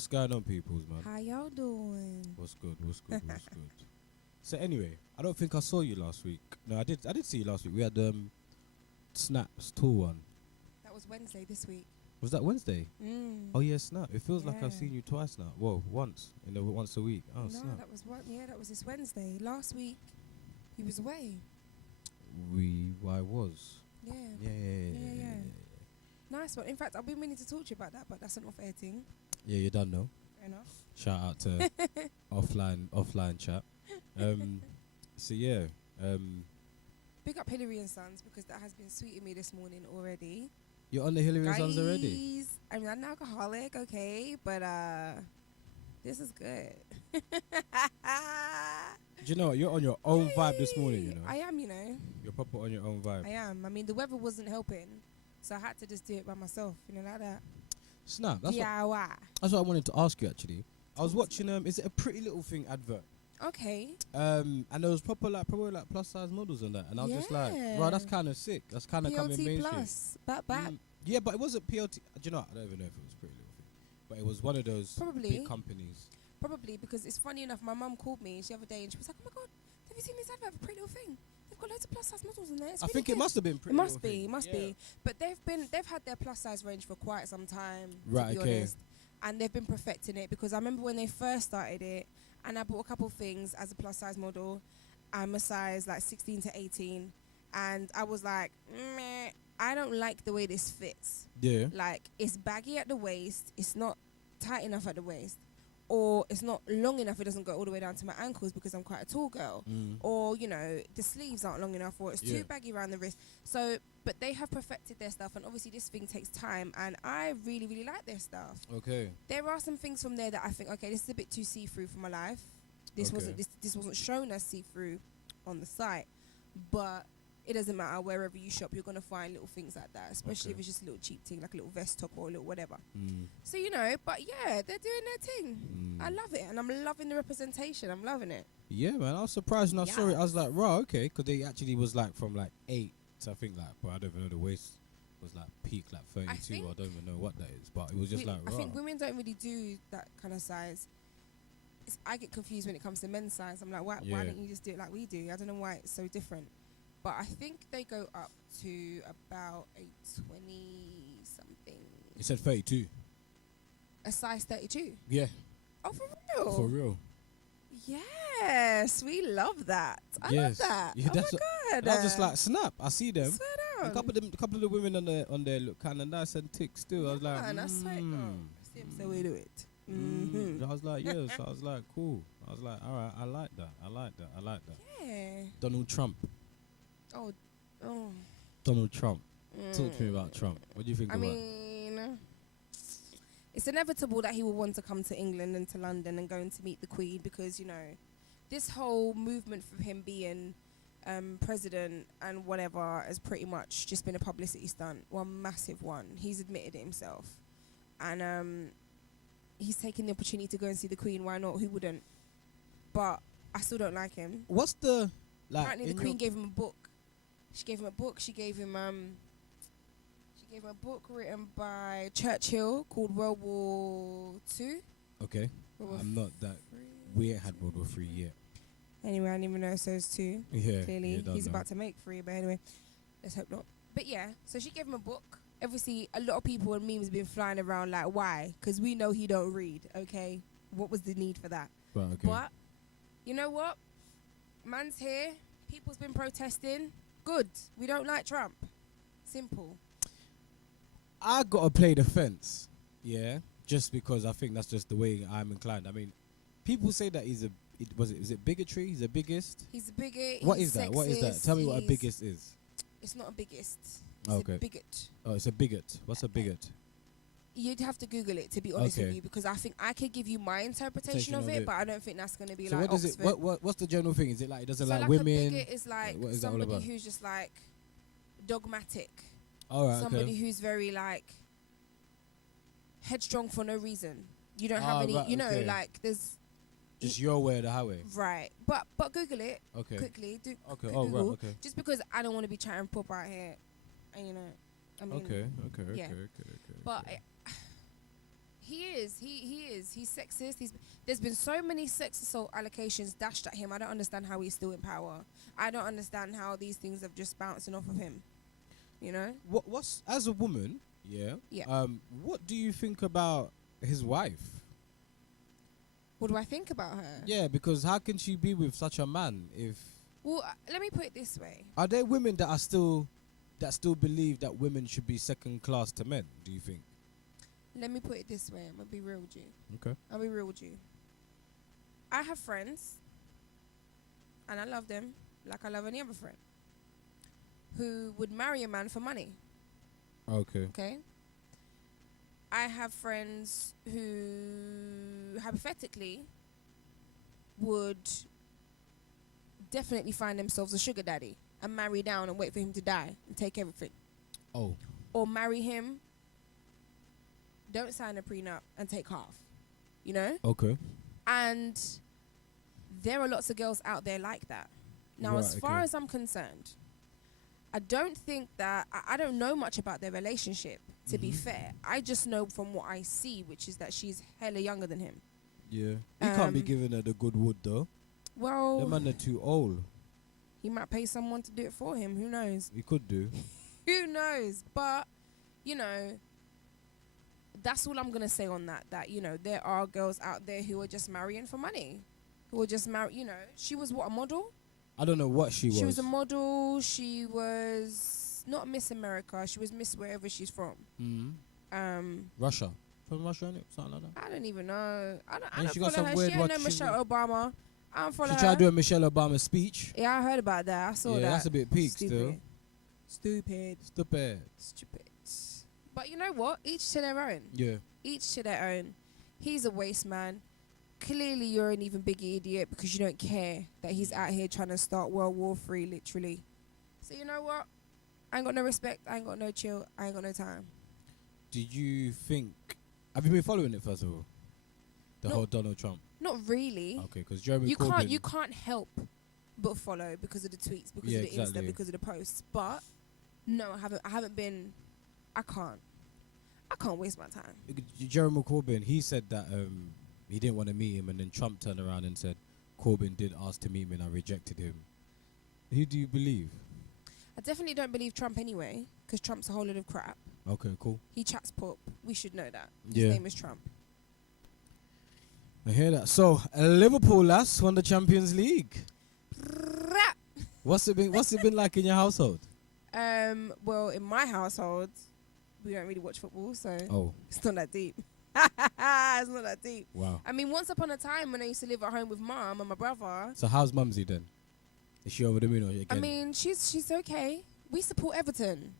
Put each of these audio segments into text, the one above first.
What's going on, peoples, man? How y'all doing? What's good? What's good? What's good? So anyway, I don't think I saw you last week. No, I did. I did see you last week. We had Snaps tour one. That was Wednesday this week. Was that Wednesday? Oh yeah, Snap. It feels like I've Yeah. seen you twice now. Whoa, once once a week. Oh No, Snap. that was what? Yeah, that was this Wednesday. Last week, he was away. I was. Yeah. Yeah. Nice one. In fact, I've been meaning to talk to you about that, but that's an off-air thing. Yeah, you done know. Fair enough. Shout out to offline chat. So yeah. Big up Hillary and Sons because that has been sweeting me this morning already. You're on the Hillary and Sons already. Guys, I'm not an alcoholic, okay, but this is good. Do you know what? You're on your own vibe this morning, you know. I am, you know. You're proper on your own vibe. I am. I mean, the weather wasn't helping, so I had to just do it by myself, you know, like that. Snap. That's DIY. what I wanted to ask you actually. I was watching is it a Pretty Little Thing advert? Okay. And there was probably like plus size models on that, and I was just like, Yeah. wow, that's kind of sick. That's kind of coming PLT mainstream. plus. But Yeah, but it wasn't PLT. Do you know what? I don't even know if it was Pretty Little Thing, but it was one of those Probably. big companies. Probably because it's funny enough, my mum called me the other day and she was like, oh my God, have you seen this advert for Pretty Little Thing? They've got loads of plus size models in there. It's I really think good. it must have been Pretty It must Little be, Thing. must Yeah. be. But they've had their plus size range for quite some time, Right, to be okay. honest. And they've been perfecting it because I remember when they first started it and I bought a couple of things as a plus size model. I'm a size like 16 to 18 and I was like, meh, I don't like the way this fits. Yeah. Like, it's baggy at the waist, it's not tight enough at the waist, or it's not long enough, it doesn't go all the way down to my ankles because I'm quite a tall girl, or, you know, the sleeves aren't long enough, or it's too baggy around the wrist. So, but they have perfected their stuff, and obviously this thing takes time, and I really, really like their stuff. Okay. There are some things from there that I think, okay, this is a bit too see-through for my life. This Okay. wasn't this wasn't shown as see-through on the site, but it doesn't matter, wherever you shop you're gonna find little things like that, especially if it's just a little cheap thing like a little vest top or a little whatever. So, you know, but yeah, they're doing their thing. I love it, and I'm loving the representation. I'm loving it. Yeah, man. I was surprised when I saw it. I was like, right, okay, because they actually was like from like 8 to I think like, but I don't even know, the waist was like peak like 32. I don't even know what that is, but it was just like, I right. think women don't really do that kind of size. I get confused when it comes to men's size. I'm like, why don't you just do it like we do? I don't know why it's so different. But I think they go up to about a 20-something. It said 32. A size 32? Yeah. Oh, for real? For real. Yes, we love that. I love that. Yeah, oh that's my God. and I was just like, snap. I see them. Swear A down. couple of the women on there look kind of nice and thick still. I was like, and I swear to God. So we do it. I was like, yeah. So I was like, cool. I was like, all right, I like that. Yeah. Donald Trump. Oh. Donald Trump. Talk to me about Trump. What do you think I about? mean, it's inevitable that he will want to come to England and to London and going to meet the Queen because, you know, this whole movement for him being president and whatever has pretty much just been a publicity stunt, one massive one. He's admitted it himself. And he's taking the opportunity to go and see the Queen. Why not? Who wouldn't? But I still don't like him. What's the like? Apparently, the Queen gave him a book. She gave him a book. She gave him a book written by Churchill called World War II. Okay. I'm not that. We ain't had World War III yet. Anyway, I didn't even know so it's 2. Yeah. Clearly, he's about to make 3, but anyway, let's hope not. But yeah, so she gave him a book. Obviously, a lot of people and memes have been flying around like, why? Because we know he don't read, okay? What was the need for that? Right, okay. But, you know what? Man's here. People's been protesting. Good. We don't like Trump. Simple. I gotta play the fence, yeah, just because I think that's just the way I'm inclined. I mean, people say that is it bigotry? He's a biggest. He's a bigot. What is that? What is that? Tell me what a biggest is. It's not a biggest. It's Okay. a bigot. Oh, it's a bigot. What's a bigot? You'd have to Google it, to be honest Okay. with you, because I think I could give you my interpretation of it, but I don't think that's going to be so like what is Oxford. it? What's the general thing? Is it like it doesn't So like a women? bigot is like what is that all somebody about? who's just like dogmatic. All right, Somebody okay. who's very like headstrong for no reason. You don't have any, right, you know, okay. like there's Just your way or the highway. right. But Google it Okay. quickly. Do Okay. quick Oh, Google, right. Okay. just because I don't want to be chatting pop out here, and you know, I mean, Okay. yeah. But He is. He is. He's sexist. There's been so many sex assault allegations dashed at him. I don't understand how he's still in power. I don't understand how these things have just bouncing off of him. You know? What's as a woman? Yeah. Yeah. What do you think about his wife? What do I think about her? Yeah, because how can she be with such a man if? Well, let me put it this way. Are there women that still believe that women should be second class to men? Do you think? Let me put it this way. I'm gonna be real with you. Okay. I'll be real with you. I have friends, and I love them like I love any other friend, who would marry a man for money. Okay. Okay. I have friends who hypothetically would definitely find themselves a sugar daddy and marry down and wait for him to die and take everything. Oh. Or marry him, don't sign a prenup and take half. You know? Okay. And there are lots of girls out there like that. Now, Right, as far okay. as I'm concerned, I don't think that I don't know much about their relationship, to be fair. I just know from what I see, which is that she's hella younger than him. Yeah. He can't be giving her the good wood though. Well, The man are too old. he might pay someone to do it for him. Who knows? He could do. Who knows? But, you know, that's all I'm going to say on that. That, you know, there are girls out there who are just marrying for money. Who are just marrying, you know. She was what, a model? I don't know what she was. She was a model. She was not Miss America. She was Miss wherever she's from. Russia. From Russia, innit? Something like that. I don't even know. I And don't she got follow some her. weird She ain't no watching- Michelle Obama. I don't follow She her. tried to do a Michelle Obama speech. Yeah, I heard about that. I saw that. Yeah, that's a bit peak still. Stupid. Stupid. Stupid. But you know what? Each to their own. Yeah. Each to their own. He's a waste man. Clearly, you're an even bigger idiot because you don't care that he's out here trying to start World War III, literally. So you know what? I ain't got no respect. I ain't got no chill. I ain't got no time. Did you think? Have you been following it first of all? The No. whole Donald Trump. Not really. Okay, because Jeremy You Corbyn. can't help but follow because of the tweets, because Yeah, of the exactly. Insta, because of the posts. But no, I haven't been. I can't waste my time. Jeremy Corbyn. He said that he didn't want to meet him, and then Trump turned around and said Corbyn did ask to meet me, and I rejected him. Who do you believe? I definitely don't believe Trump anyway, because Trump's a whole lot of crap. Okay, cool. He chats pop. We should know that. Yeah. His name is Trump. I hear that. So Liverpool last won the Champions League. What's it been like in your household? Well, in my household, we don't really watch football, so Oh, it's not that deep. It's not that deep. wow. I mean, once upon a time when I used to live at home with mum and my brother, So how's Mumsy then? Is she over the moon or again? I mean, she's okay. We support Everton,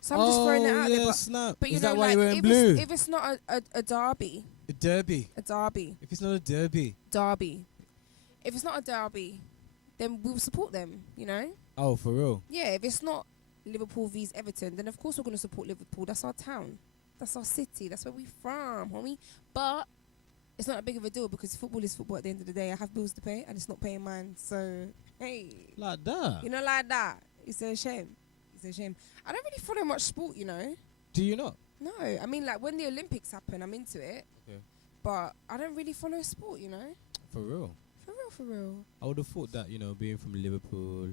so I'm just throwing it out yeah, there. snap. But you Is know, that why like, you're wearing if blue? if it's not a derby, A derby. If it's not a derby. If it's not a derby, then we'll support them. You know. Oh, for real? Yeah, if it's not Liverpool vs Everton, then of course we're going to support Liverpool. That's our town. That's our city. That's where we from, homie. But it's not a big of a deal because football is football at the end of the day. I have bills to pay and it's not paying mine. So, hey. Like that? You know, like that. It's a shame. It's a shame. I don't really follow much sport, you know. Do you not? No. I mean, like, when the Olympics happen, I'm into it. Okay. But I don't really follow sport, you know. For real? For real. I would have thought that, being from Liverpool,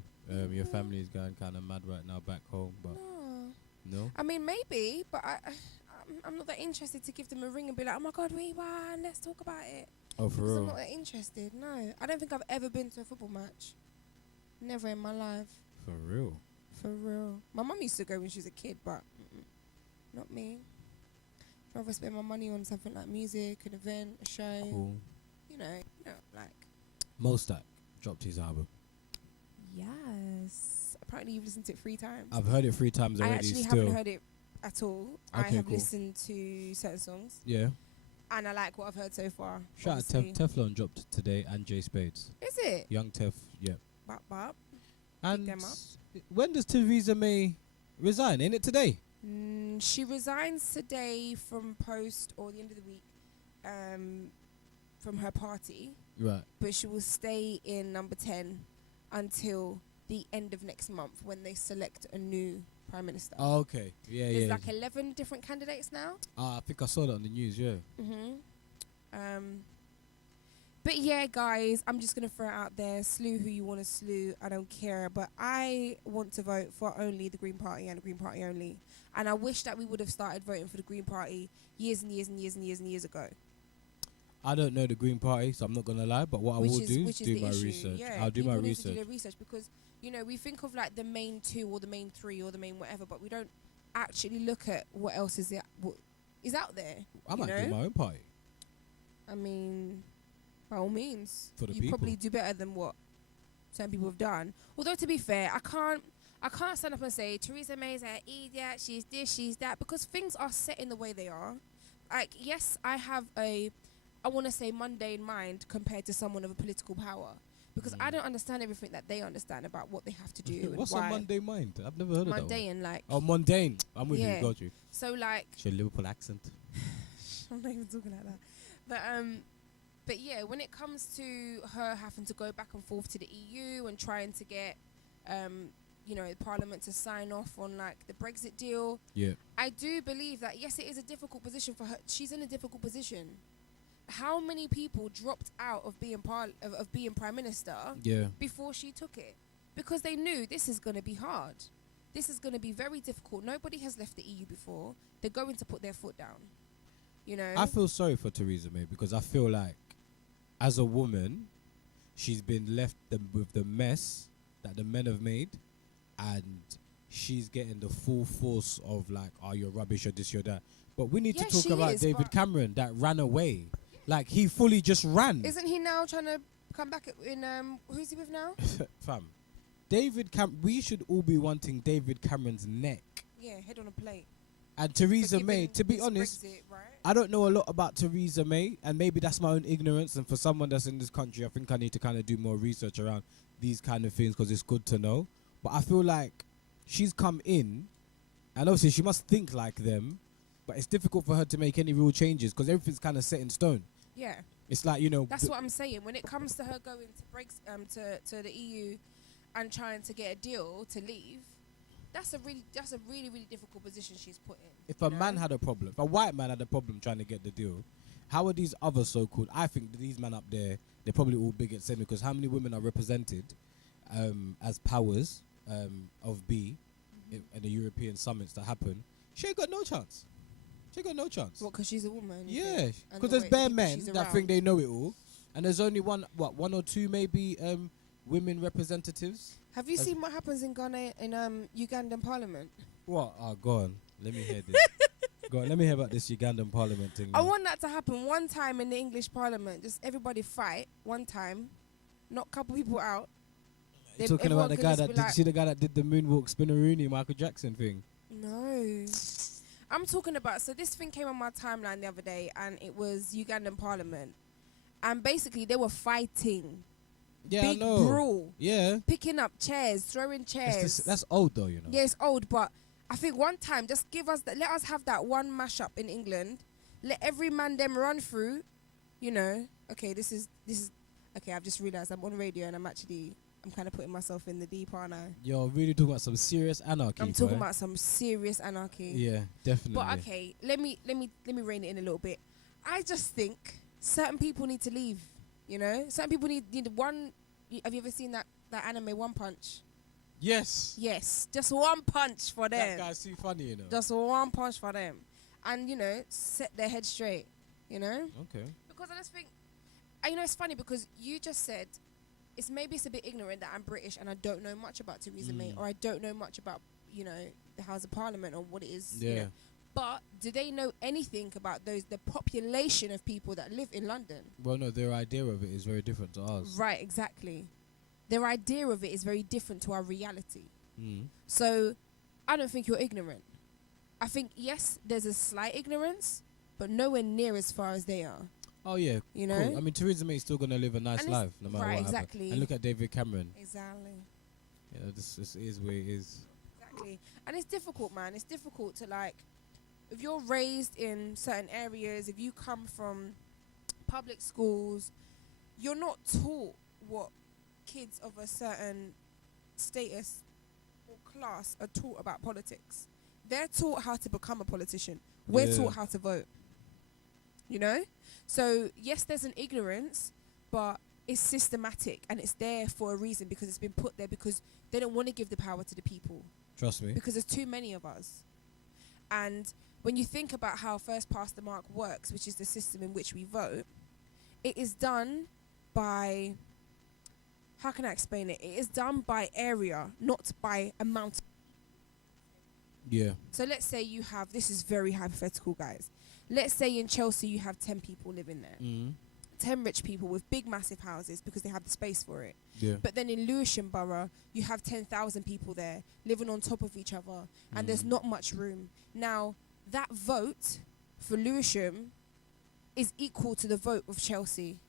your family is going kind of mad right now back home, but No. no? I mean, maybe, but I'm not that interested to give them a ring and be like, oh my God, we won, let's talk about it. Oh, for Because I'm real? not that interested, no. I don't think I've ever been to a football match. Never in my life. For real? For real. My mum used to go when she was a kid, but not me. I'd rather spend my money on something like music, an event, a show. Cool. You know, like. Mostak dropped his album. Yes. Apparently you've listened to it 3 times. I've heard it 3 times I already. actually still. haven't heard it at all. I Okay, have cool. listened to certain songs. Yeah. And I like what I've heard so far. Shout out obviously. Teflon dropped today and Jay Spades. Is it? Young Tef, yeah. Bop. And them up. when does Theresa May resign? Ain't it today? She resigns today from post or the end of the week from her party. Right. But she will stay in number 10 until the end of next month when they select a new Prime Minister. Oh, okay. Yeah, There's yeah. like 11 different candidates now. I think I saw that on the news, yeah. But yeah, guys, I'm just going to throw it out there. Slew who you want to slew. I don't care. But I want to vote for only the Green Party and the Green Party only. And I wish that we would have started voting for the Green Party years and years and years and years and years ago. I don't know the Green Party, so I'm not going to lie. But what I will do is do my research. Yeah, I'll do my research. Need to do the research because, you know, we think of like the main 2 or the main 3 or the main whatever, but we don't actually look at what else is out there. I might do my own party. I mean, by all means, for the you people. probably do better than what certain people have done. Although to be fair, I can't stand up and say Theresa May's an idiot, she's this, she's that, because things are set in the way they are. Like, yes, I have I want to say mundane mind compared to someone of a political power, because I don't understand everything that they understand about what they have to do. What's and a mundane mind? I've never heard of that. Mundane, like. Oh, mundane. I'm with you. Got you. So like. It's your Liverpool accent. I'm not even talking like that. But yeah, when it comes to her having to go back and forth to the EU and trying to get, you know, Parliament to sign off on like the Brexit deal. Yeah. I do believe that yes, it is a difficult position for her. She's in a difficult position. How many people dropped out of being being Prime Minister before she took it? Because they knew this is going to be hard. This is going to be very difficult. Nobody has left the EU before. They're going to put their foot down. You know? I feel sorry for Theresa May because I feel like as a woman, she's been left with the mess that the men have made, and she's getting the full force of like, oh, you're rubbish, or this, you're that. But we need to talk about David Cameron that ran away. Like, he fully just ran. Isn't he now trying to come back in, who's he with now? Fam. We should all be wanting David Cameron's neck. Yeah, head on a plate. And Theresa May, to be honest, Brexit, right? I don't know a lot about Theresa May, and maybe that's my own ignorance. And for someone that's in this country, I think I need to kind of do more research around these kind of things because it's good to know. But I feel like she's come in, and obviously she must think like them, but it's difficult for her to make any real changes because everything's kind of set in stone. Yeah. It's like, you know. That's what I'm saying. When it comes to her going to Brexit, to the EU and trying to get a deal to leave, that's a really difficult position she's put in. If a man had a problem, if a white man had a problem trying to get the deal, how are these other so-called, I think these men up there, they're probably all bigots anyway, because how many women are represented as powers of B in the European summits that happen? She ain't got no chance. She got no chance. What, because she's a woman? Yeah, because there's bare men that think they know it all, and there's only one or two maybe women representatives. Have you seen what happens in Ghana in Ugandan Parliament? What? Oh, go on. Let me hear this. Go on. Let me hear about this Ugandan Parliament thing. I want that to happen one time in the English Parliament. Just everybody fight one time, knock a couple people out. You're talking about the guy that did you see the guy that did the moonwalk spinneroonie Michael Jackson thing? No. I'm talking about, so this thing came on my timeline the other day, and it was Ugandan Parliament. And basically, they were fighting. Yeah, Big I know. brawl. Yeah. Picking up chairs, throwing chairs. That's old, though, you know. Yeah, it's old, but I think one time, just let us have that one mashup in England. Let every man them run through, you know. Okay, this is, okay, I've just realised I'm on radio, and I'm kind of putting myself in the deep, aren't I? You're really talking about some serious anarchy. I'm talking about some serious anarchy. Yeah, definitely. But okay, let me rein it in a little bit. I just think certain people need to leave. You know, certain people need one. Have you ever seen that anime One Punch? Yes. Yes, just one punch for them. That guy's too funny, you know. Just one punch for them, and you know, set their head straight. You know. Okay. Because I just think, you know, it's funny because you just said, maybe it's a bit ignorant that I'm British and I don't know much about Theresa May, or I don't know much about, you know, the House of Parliament or what it is. Yeah. You know. But do they know anything about the population of people that live in London? Well, no, their idea of it is very different to ours. Right, exactly. Their idea of it is very different to our reality. Mm. So I don't think you're ignorant. I think, yes, there's a slight ignorance, but nowhere near as far as they are. Oh, yeah. You know? Cool. I mean, Theresa May is still going to live a nice life no matter what exactly. happens. And look at David Cameron. Exactly. Yeah, this is where it is. Exactly. And it's difficult, man. It's difficult to, like, if you're raised in certain areas, if you come from public schools, you're not taught what kids of a certain status or class are taught about politics. They're taught how to become a politician. We're Yeah. taught how to vote. You know? So, yes, there's an ignorance, but it's systematic and it's there for a reason because it's been put there because they don't want to give the power to the people Trust me. because there's too many of us. And when you think about how first past the mark works, which is the system in which we vote, it is done by, how can I explain it? It is done by area, not by amount. Yeah. So let's say you have, this is very hypothetical, guys. Let's say in Chelsea you have 10 people living there. 10 rich people with big, massive houses because they have the space for it. Yeah. But then in Lewisham Borough, you have 10,000 people there living on top of each other and there's not much room. Now, that vote for Lewisham is equal to the vote of Chelsea.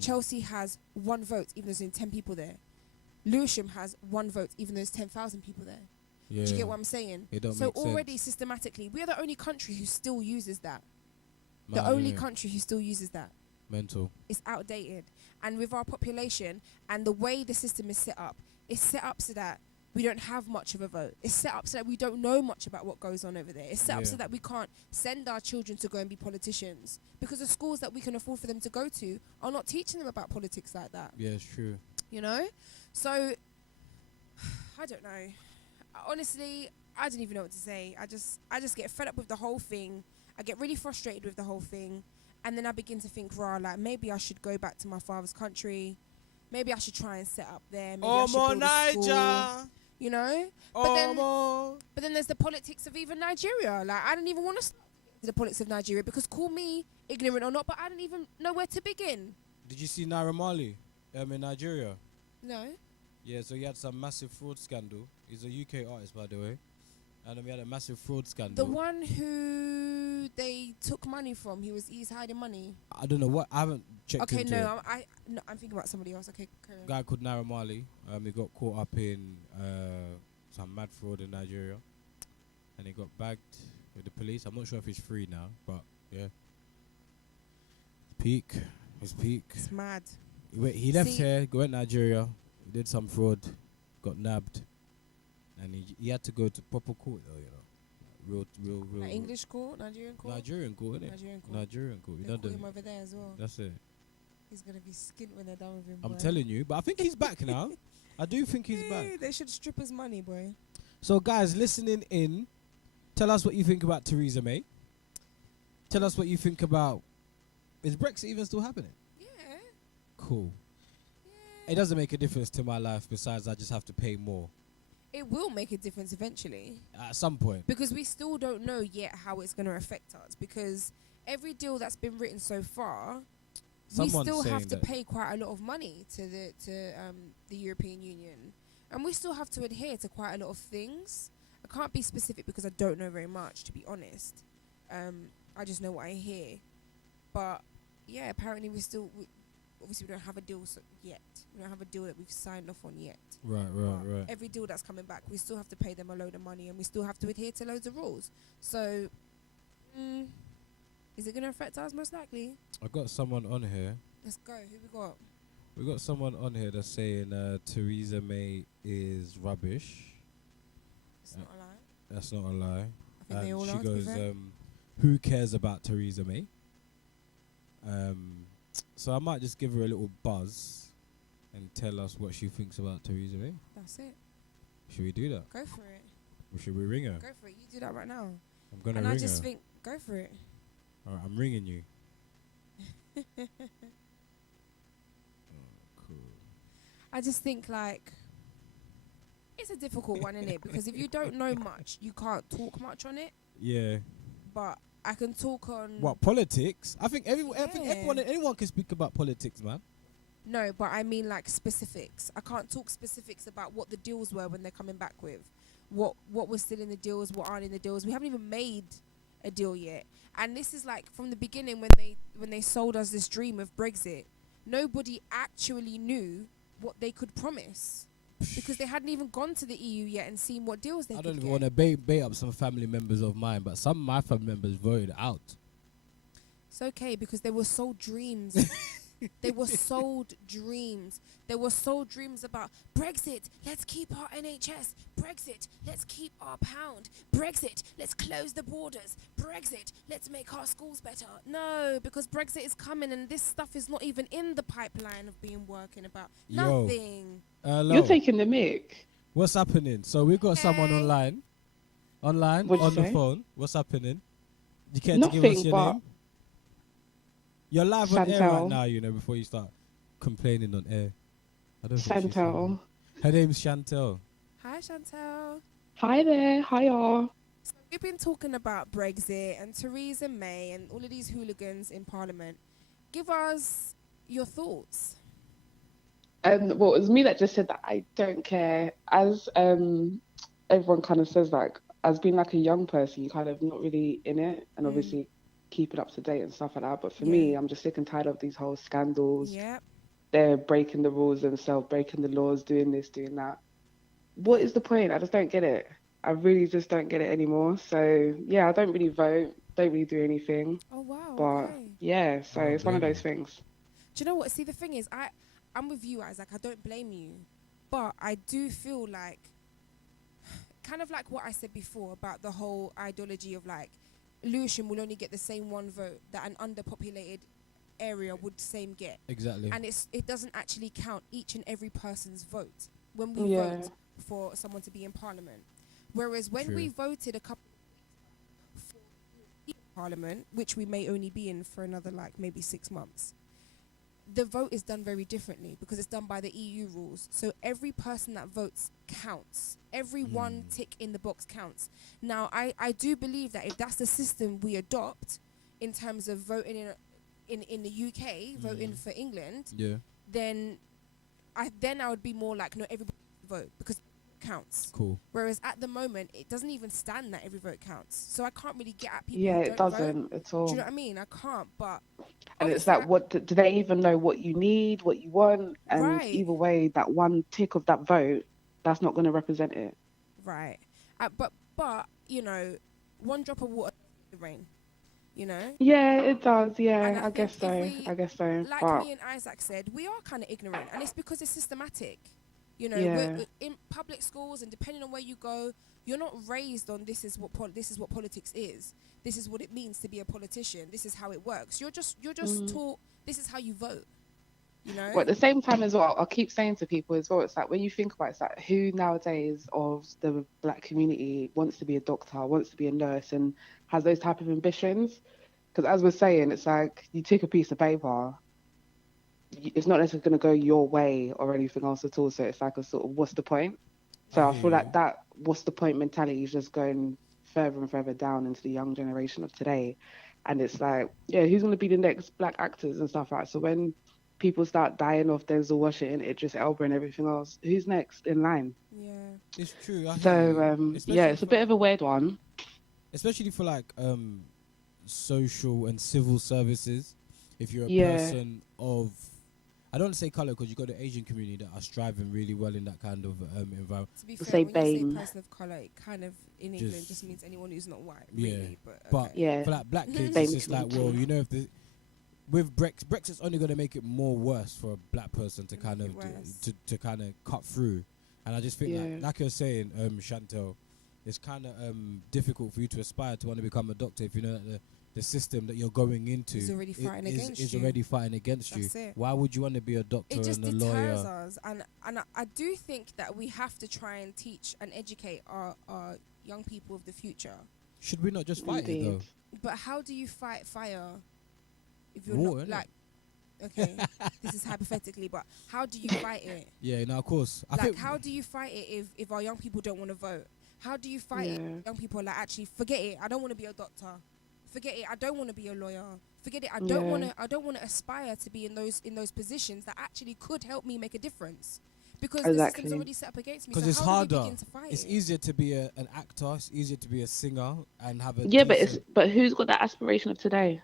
Chelsea has 1 vote even though there's only 10 people there. Lewisham has 1 vote even though there's 10,000 people there. Yeah. Do you get what I'm saying? It don't So make already sense. systematically, we are the only country who still uses that. Man, The only yeah. country who still uses that. Mental. It's outdated. And with our population and the way the system is set up, it's set up so that we don't have much of a vote. It's set up so that we don't know much about what goes on over there. It's set up so Yeah. that we can't send our children to go and be politicians because the schools that we can afford for them to go to are not teaching them about politics like that. Yeah, it's true. You know? So, I don't know. Honestly, I don't even know what to say. I just get fed up with the whole thing. I get really frustrated with the whole thing. And then I begin to think, like, maybe I should go back to my father's country. Maybe I should try and set up there. Maybe I should build a school, you know? But then there's the politics of even Nigeria. Like, I don't even want to start the politics of Nigeria because call me ignorant or not, but I don't even know where to begin. Did you see Naira Marley in Nigeria? No? Yeah, so he had some massive fraud scandal. He's a UK artist, by the way. And then we had a massive fraud scandal. The one who they took money from, he's hiding money. I don't know what. I haven't checked Okay, into it. I'm thinking about somebody else. Okay, carry on. Guy called Naira Marley. He got caught up in some mad fraud in Nigeria, and he got bagged with the police. I'm not sure if he's free now, but yeah. His peak. It's mad. He left here, went Nigeria, he did some fraud, got nabbed, and he had to go to proper court though, you know, real. Like English court, Nigerian court. Nigerian court, innit? Nigerian court. You They know caught him over there as well. That's it. He's gonna be skint when they're done with him. I'm boy. telling you, but I think he's back now. I do think he's back. They should strip his money, boy. So guys, listening in, tell us what you think about Theresa May. Tell us what you think about, is Brexit even still happening? Yeah. Cool. Yeah. It doesn't make a difference to my life besides I just have to pay more It will make a difference eventually at some point. because we still don't know yet how it's gonna affect us because every deal that's been written so far, Someone's we still have saying to that- pay quite a lot of money to the European Union, and we still have to adhere to quite a lot of things. I can't be specific because I don't know very much, to be honest. I just know what I hear, but yeah, apparently obviously we don't have a deal yet. We don't have a deal that we've signed off on yet. Right. Every deal that's coming back, we still have to pay them a load of money, and we still have to adhere to loads of rules. So, is it going to affect us? Most likely. I got someone on here. Let's go. Who we got? We got someone on here that's saying Theresa May is rubbish. It's not a lie. That's not a lie. I think they all she are. To be goes, fair. who cares about Theresa May? So I might just give her a little buzz and tell us what she thinks about Theresa May. That's it. Should we do that? Go for it. Or should we ring her? Go for it. You do that right now. I'm gonna And ring I just her. think, go for it. Alright, I'm ringing you. Cool. I just think like it's a difficult one, innit? Because if you don't know much, you can't talk much on it. Yeah. But I can talk on What, politics? I think everyone, Yeah. anyone can speak about politics, man. No, but I mean like specifics. I can't talk specifics about what the deals were when they're coming back with. What was still in the deals, what aren't in the deals. We haven't even made a deal yet. And this is like from the beginning when they sold us this dream of Brexit, nobody actually knew what they could promise. Because they hadn't even gone to the EU yet and seen what deals they I could don't even get. want to bait up some family members of mine, but some of my family members voted out. It's okay because they were sold dreams. They were sold dreams. They were sold dreams about Brexit, let's keep our NHS. Brexit, let's keep our pound. Brexit, let's close the borders. Brexit, let's make our schools better. No, because Brexit is coming and this stuff is not even in the pipeline of being working about. Yo. Nothing. Hello. You're taking the mic. What's happening? So we got someone Hey. online What'd you on the say? phone. What's happening? You care to give us Nothing, your but name? You're live on air right Chantel. now, you know, before you start complaining on air. I don't think she's Chantel. listening. Her name's Chantel. Hi, Chantel. Hi there. Hi y'all. So we've been talking about Brexit and Theresa May and all of these hooligans in Parliament. Give us your thoughts. Well, it was me that just said that I don't care. As everyone kind of says, like, as being like a young person, you kind of not really in it, and obviously keeping up to date and stuff like that. But for me, I'm just sick and tired of these whole scandals. Yep. They're breaking the rules themselves, breaking the laws, doing this, doing that. What is the point? I just don't get it. I really just don't get it anymore. So yeah, I don't really vote, don't really do anything. Oh wow. But Okay. yeah, so I don't it's one of blame those you. things. Do you know what? See, the thing is, I'm with you, Isaac. I don't blame you, but I do feel like, kind of like what I said before about the whole ideology of like, Lewisham will only get the same one vote that an underpopulated area would same get, Exactly. and it doesn't actually count each and every person's vote when we Yeah. vote for someone to be in Parliament. Whereas when True. we voted a couple for Parliament, which we may only be in for another like maybe 6 months, the vote is done very differently because it's done by the EU rules. So every person that votes counts. Every one tick in the box counts. Now, I do believe that if that's the system we adopt in terms of voting in the UK, voting for England, Yeah. then I would be more like, no, everybody vote because it counts. Cool. Whereas at the moment, it doesn't even stand that every vote counts. So I can't really get at people Yeah, who it don't vote. doesn't at all. Do you know what I mean? I can't, but And it's obviously like, what do they even know what you need, what you want? And Right. either way, that one tick of that vote, that's not going to represent it. Right. But you know, one drop of water in the rain. You know, Yeah, it does. And Yeah, I I guess think so. if we- I guess so. like But me and Isaac said, we are kind of ignorant, and it's because it's systematic. You know, Yeah. we're in public schools, and depending on where you go, you're not raised on this is what politics is. This is what it means to be a politician. This is how it works. You're just taught this is how you vote. You know. But at the same time as well, I'll keep saying to people as well, it's like when you think about it, it's like who nowadays of the black community wants to be a doctor, wants to be a nurse and has those type of ambitions? Because as we're saying, it's like you take a piece of paper, it's not necessarily going to go your way or anything else at all. So it's like a sort of what's the point? So I hear feel you. like that what's the point mentality is just going further and further down into the young generation of today. And it's like, yeah, who's going to be the next black actors and stuff like that? So when people start dying off Denzel Washington, Idris Elba and everything else, who's next in line? Yeah. It's true. I hear So you. yeah, Especially it's a bit of a weird one. especially for like social and civil services. If you're a Yeah. person of, I don't want to say color because you got the Asian community that are striving really well in that kind of environment. To be Say fair, when you BAME. say person of color, it kind of in England Just- just means anyone who's not white. Yeah. Really, but But Yeah. for like black kids, Same it's just like, well, community. you know, if the with Brexit's only going to make it more worse for a black person to kind of Worse. to kind of cut through. And I just think Yeah. like you're saying, Chantel, it's kind of difficult for you to aspire to want to become a doctor if you know that the system that you're going into Is already fighting against is you. already fighting against That's you. it. Why would you want to be a doctor it just and a deters lawyer? us, and I do think that we have to try and teach and educate our young people of the future. Should we not just fight it though? Indeed. But how do you fight fire if you're Water, not innit? like? Okay, this is hypothetically, but how do you fight it? Yeah, no, of course. I Like, think how do you fight it if our young people don't want to vote? How do you fight it? Yeah. If young people are like, actually, forget it. I don't want to be a doctor. Forget it. I don't want to be a lawyer. Forget it. I don't Yeah. want to. I don't want to aspire to be in those positions that actually could help me make a difference. Because the Exactly. system's already set up against me. because So it's how do harder. we begin to fight It's it? easier to be an actor. It's easier to be a singer and have a Yeah, but decent- who's got that aspiration of today?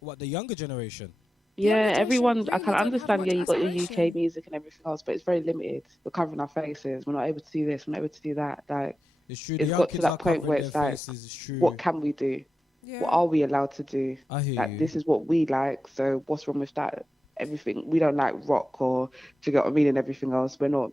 what the younger generation. Yeah, generation everyone's. I really can don't have understand. much Yeah, you got your UK aspiration. music and everything else, but it's very limited. We're covering our faces. We're not able to do this. We're not able to do that. Like, It's true. The it's young got to kids that are point covering where their it's like, faces. It's true. what can we do? Yeah. What are we allowed to do? I hear Like, you. this is what we like. So what's wrong with that? everything. We don't like rock or, do you get what I mean, and everything else. We're not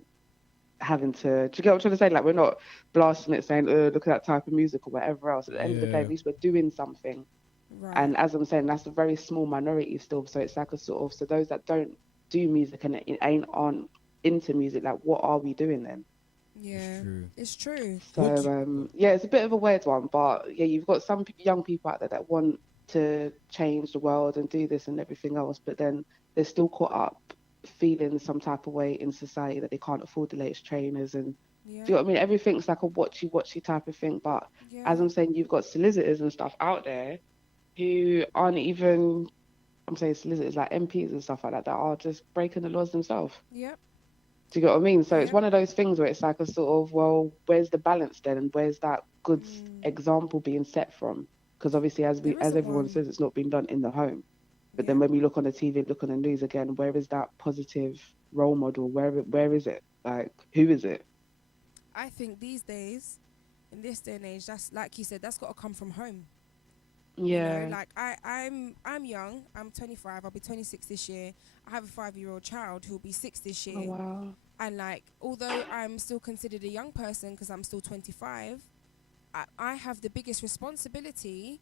having to, do you get what I'm trying to say? Like, we're not blasting it saying, look at that type of music or whatever else. At the end of the day, Yeah. at least we're doing something. Right. And as I'm saying, that's a very small minority still. So it's like a sort of, so those that don't do music and aren't into music, like, what are we doing then? It's Yeah. true. It's true. What do So you, yeah, it's a bit of a weird one, but yeah, you've got some young people out there that want to change the world and do this and everything else, but then they're still caught up feeling some type of way in society that they can't afford the latest trainers and, do Yeah. you know what I mean? Everything's like a watchy type of thing. But as Yeah. I'm saying, you've got solicitors and stuff out there who aren't even, I'm saying solicitors like MPs and stuff like that, that are just breaking the laws themselves. Yep. Do you get what I mean? So it's Yep. one of those things where it's like a sort of, well, where's the balance then, and where's that good Mm. example being set from? Because obviously, There as isn't everyone one. says, it's not been done in the home. But then Yeah. when we look on the TV, look on the news again, where is that positive role model? Where is it? Like, who is it? I think these days, in this day and age, that's like you said, that's got to come from home. You know, Yeah. like I'm young. I'm 25. I'll be 26 this year. I have a 5-year-old child who'll be 6 this Oh year. wow. And like, although I'm still considered a young person because I'm still 25, I have the biggest responsibility,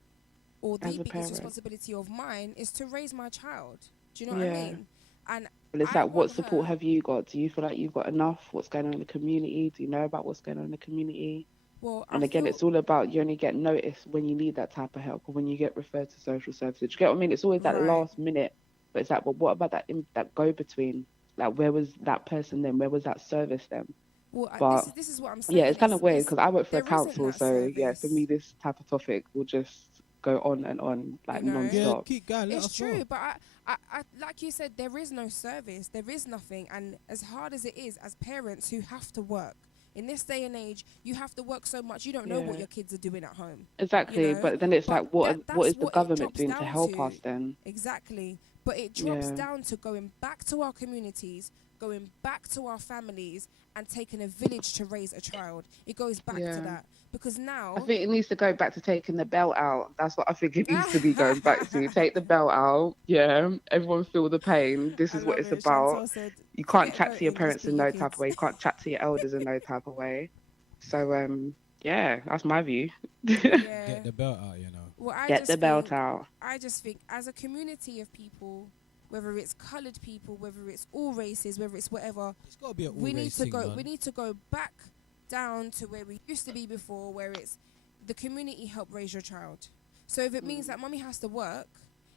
or the As a biggest parent. responsibility of mine is to raise my child. Do you know what I Yeah. mean? And But it's I like, what want support her. have you got? Do you feel like you've got enough? What's going on in the community? Do you know about what's going on in the community? Well, I And again, feel it's all about, you only get noticed when you need that type of help or when you get referred to social services. Do you get what I mean? It's always that right. last minute, but it's like, well, what about that go between? Like, where was that person then? Where was that service then? Well, But this is what I'm yeah, saying. it's kind of weird It's because I work for a there isn't council, that so yeah, for me, service. this type of topic will just go on and on You like know, yeah, non-stop. keep going. Let it's us know. true, but I like you said, there is no service. There is nothing, and as hard as it is, as parents who have to work in this day and age, you have to work so much. You don't know what Yeah, your kids are doing at home. You exactly. know, But then it's but like, what that's is the what it government drops doing to down help to. us then? Exactly. But it drops Yeah. down to going back to our communities, going back to our families, and taking a village to raise a child. It goes back to Yeah. that because I now. think it needs to go back to taking the belt out. That's what I think it needs to be going back to. Take the belt out. Yeah. Everyone feel the pain. This I is what love it's it. about. Chantel said, You can't "Forget chat to your voting, just parents be in your no type of kids." way. You can't chat to your elders in no type of way. So yeah, that's my view. Yeah. Get the belt out, you know. Well, Get the belt out. I just think, as a community of people, whether it's coloured people, whether it's all races, whether it's whatever, It's got to be an all we need race to thing, go. man. We need to go back down to where we used to be before, where it's the community help raise your child. So if it means Mm. that mummy has to work,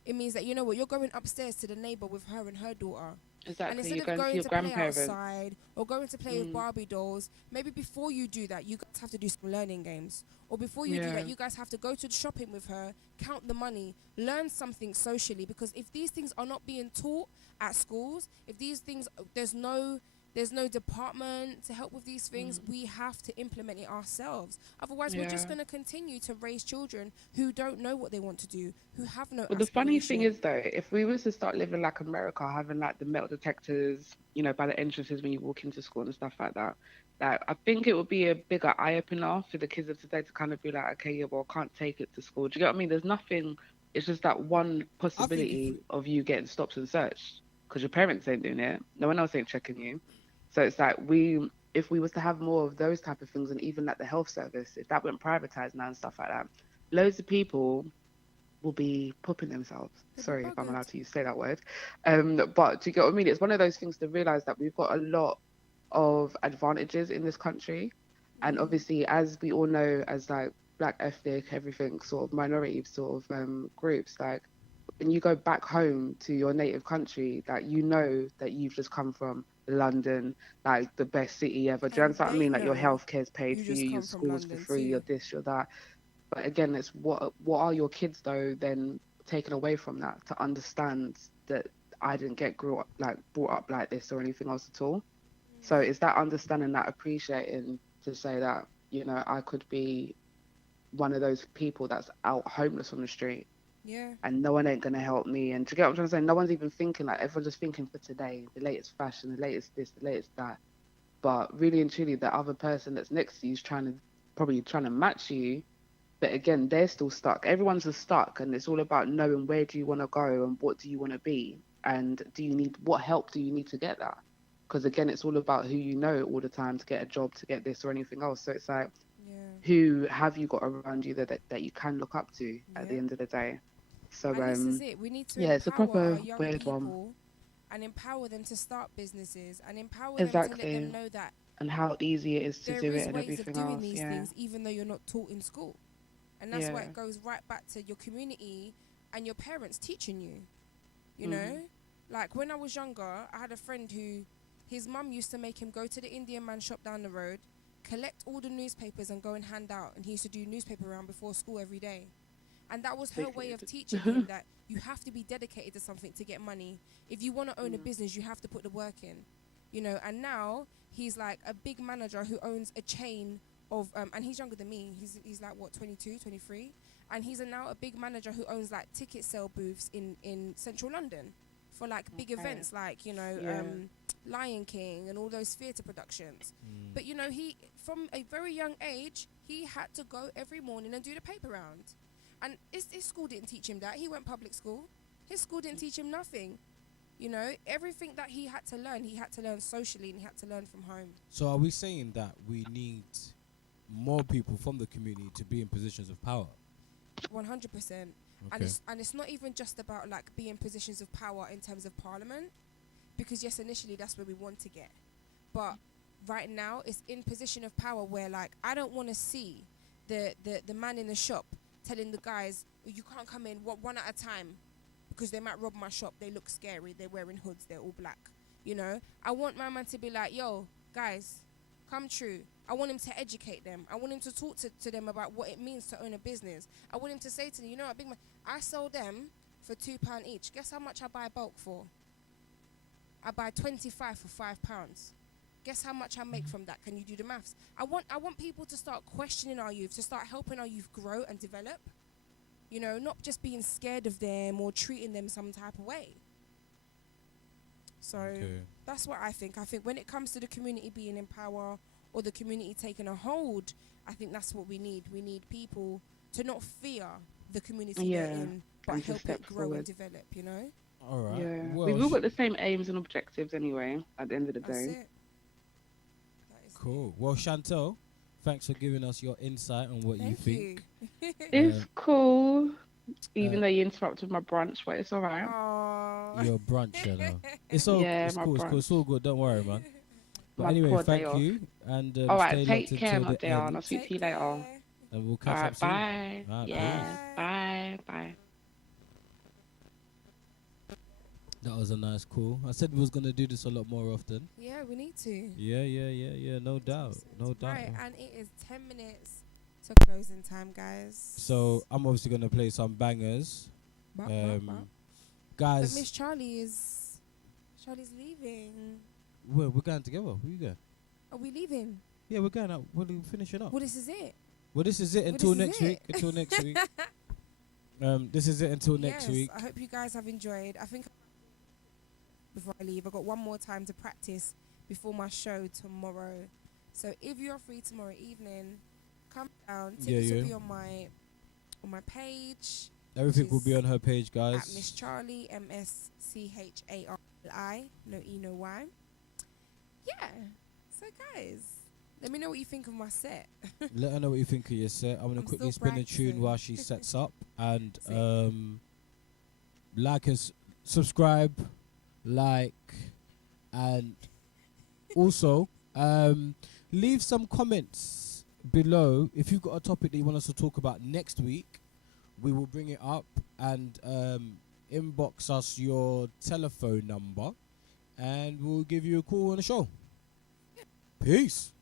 it means that, you know what, you're going upstairs to the neighbour with her and her daughter. And Exactly. instead You're of going to going your to play grandparents. outside or going to play with Mm. Barbie dolls, maybe before you do that, you guys have to do some learning games. Or before you do Yeah. that, you guys have to go to the shopping with her, count the money, learn something socially. Because if these things are not being taught at schools, if these things, there's no department to help with these things, Mm. we have to implement it ourselves. Otherwise, we're just Yeah. going to continue to raise children who don't know what they want to do, who have no Well, the funny thing aspiration. is, though, if we was to start living like America, having like the metal detectors, by the entrances when you walk into school and stuff like that, like I think it would be a bigger eye opener for the kids of today to kind of be like, okay, yeah, well, I can't take it to school. Do you get what I mean? There's nothing. It's just that one I think if possibility of you getting stopped and searched because your parents ain't doing it, no one else ain't checking you. So it's like if we was to have more of those type of things, and even like the health service, if that went privatized now and stuff like that, loads of people will be pooping themselves. They'll be Sorry if I'm buggered. allowed to say that word. But do you get what I mean? It's one of those things to realize that we've got a lot of advantages in this country. And Mm. obviously, as we all know, as like black ethnic, everything sort of minority sort of groups, like when you go back home to your native country, that you know that you've just come from London, like the best city ever. Do you And understand what I they mean? Like your know healthcare's paid you for you, just your come from school's for London free, your too. this, your that. But again, it's what are your kids though then taken away from that to understand that I didn't get grew up like brought up like this or anything else at all. So it's that understanding, that appreciating to say that, I could be one of those people that's out homeless on the street Yeah. and no one ain't gonna help me. And to get what I'm trying to say, no one's even thinking, like everyone's just thinking for today, the latest fashion, the latest this, the latest that. But really and truly, the other person that's next to you is probably trying to match you, but again, they're still stuck. Everyone's just stuck, and it's all about knowing where do you want to go and what do you want to be. And what help do you need to get that? Because again, it's all about who you know all the time to get a job, to get this or anything else. So it's like, Yeah. who have you got around you that you can look up to at the Yeah. end of the day? So And this is it. We need to yeah, it's a empower our proper young weird one. people and empower them to start businesses and empower them to let them Exactly. know that And how easy it is to there do it is and ways of everything doing else. these Yeah. things even though you're not taught in school. And that's why Yeah. it goes right back to your community and your parents teaching you. You Mhm. know? Like when I was younger, I had a friend who his mum used to make him go to the Indian man shop down the road, collect all the newspapers and go and hand out. And he used to do newspaper round before school every day. And that was her way of teaching him that you have to be dedicated to something to get money. If you want to own a business, you have to put the work in. You know, and now he's like a big manager who owns a chain of, and he's younger than me. He's like, what, 22, 23? And he's now a big manager who owns like ticket sale booths in central London for like big events like, you know, Yeah. Lion King and all those theatre productions. But, you know, he, from a very young age, he had to go every morning and do the paper round. And his school didn't teach him that. He went public school. His school didn't teach him nothing. You know, everything that he had to learn socially and he had to learn from home. So are we saying that we need more people from the community to be in positions of power? 100%. Okay. And it's not even just about like being positions of power in terms of parliament, because yes, initially that's where we want to get. But right now it's in position of power where like I don't want to see the man in the shop telling the guys, you can't come in one at a time because they might rob my shop. They look scary. They're wearing hoods. They're all black. You know, I want my man to be like, yo, guys, come true. I want him to educate them. I want him to talk to them about what it means to own a business. I want him to say to them, you know what, big man, I sell them for £2 each. Guess how much I buy bulk for? I buy 25 for £5. Guess how much I make from that? Can you do the maths? I want people to start questioning our youth, to start helping our youth grow and develop. You know, not just being scared of them or treating them some type of way. So that's what I think. I think when it comes to the community being in power or the community taking a hold, I think that's what we need. We need people to not fear the community they're in, but and to help step it grow forward. and develop, you know? All right. Yeah. Well, We've all got the same aims and objectives anyway, at the end of the That's day. it. That is cool. Well, Chantel, thanks for giving us your insight on what you Thank think. you. It's cool, even though you interrupted my brunch, but it's all right. Aww. Your brunch, you know. It's all Yeah, it's my cool, it's cool, brunch. it's all good, don't worry, man. But My anyway, poor day thank off. you. And All stay right, locked take care, until my the dear, and end. I'll speak to you Take later. care. And we'll All catch up right, soon. bye. All right, Yes, peace. bye, bye. That was a nice call. I said we was gonna do this a lot more often. Yeah, we need to. Yeah. No doubt. No doubt. Right, and it is 10 minutes to closing time, guys. So I'm obviously gonna play some bangers. But Guys, Miss Charlie's leaving. we're going together. Where you going? Are we leaving? Yeah, we're going out. We're finishing up. Well, this is it. Well, this is it Well, until this is next it. week. Until next week. This is it until next Yes, week. I hope you guys have enjoyed. I think before I leave, I got one more time to practice before my show tomorrow. So if you're free tomorrow evening, come down. Tickets will be on my page. Everything will be on her page, guys. At Miss Charlie, MSCHARLI, no E, no Y. Yeah. So guys, let me know what you think of my set. Let her know what you think of your set. I'm gonna I'm quickly still spin a tune practicing. while she sets up, and Sick. like and subscribe, like, and also leave some comments below if you've got a topic that you want us to talk about next week. We will bring it up, and inbox us your telephone number, and we'll give you a call on the show. Peace.